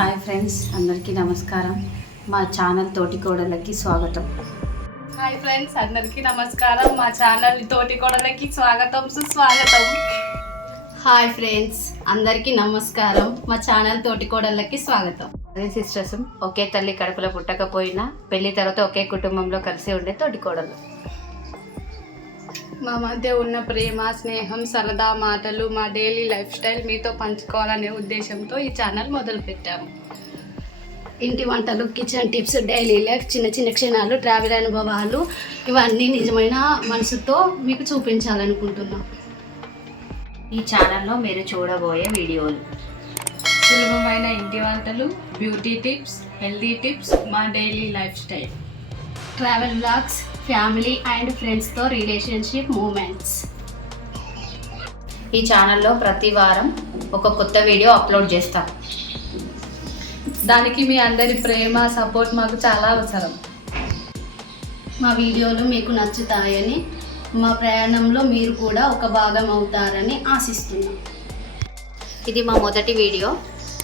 Friends అందరికీ నమస్కారం. మా ఛానల్ తోటి కోడలకి స్వాగతం. హాయ్ ఫ్రెండ్స్ అందరికీ నమస్కారం. మా ఛానల్ తోటి కోడలకి స్వాగతం సుస్వాగతం. హాయ్ ఫ్రెండ్స్ అందరికీ నమస్కారం. మా ఛానల్ తోటి కోడళ్ళకి స్వాగతం అదే సిస్టర్స్ ఒకే తల్లి కడుపులో పుట్టకపోయినా పెళ్ళి తర్వాత ఒకే కుటుంబంలో కలిసి ఉండే తోటి కోడలు మా మధ్య ఉన్న ప్రేమ స్నేహం సరదా మాటలు మా డైలీ లైఫ్ స్టైల్ మీతో పంచుకోవాలనే ఉద్దేశంతో ఈ ఛానల్ మొదలు పెట్టాము ఇంటి వంటలు కిచెన్ టిప్స్ డైలీ లైఫ్ చిన్న చిన్న క్షణాలు ట్రావెల్ అనుభవాలు ఇవన్నీ నిజమైన మనసుతో మీకు చూపించాలనుకుంటున్నాం. ఈ ఛానల్లో మీరు చూడబోయే వీడియోలు సులభమైన ఇంటి వంటలు బ్యూటీ టిప్స్ హెల్దీ టిప్స్ మా daily lifestyle travel blogs family and ఫ్రెండ్స్తో రిలేషన్షిప్ మూమెంట్స్ ఈ ఛానల్లో ప్రతి వారం ఒక కొత్త వీడియో అప్లోడ్ చేస్తాం. దానికి మీ అందరి ప్రేమ సపోర్ట్ మాకు చాలా అవసరం. మా వీడియోలు మీకు నచ్చుతాయని మా ప్రయాణంలో మీరు కూడా ఒక భాగం అవుతారని ఆశిస్తున్నాం. ఇది మా మొదటి వీడియో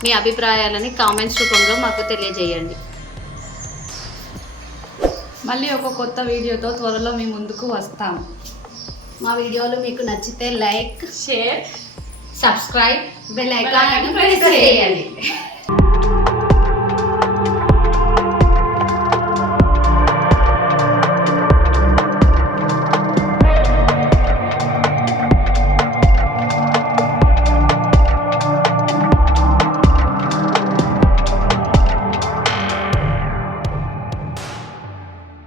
మీ అభిప్రాయాలని కామెంట్స్ రూపంలో మాకు తెలియజేయండి. మళ్ళీ ఒక కొత్త వీడియోతో త్వరలో మీ ముందుకు వస్తాము మా వీడియోలు మీకు నచ్చితే like share subscribe bell icon press చేయండి.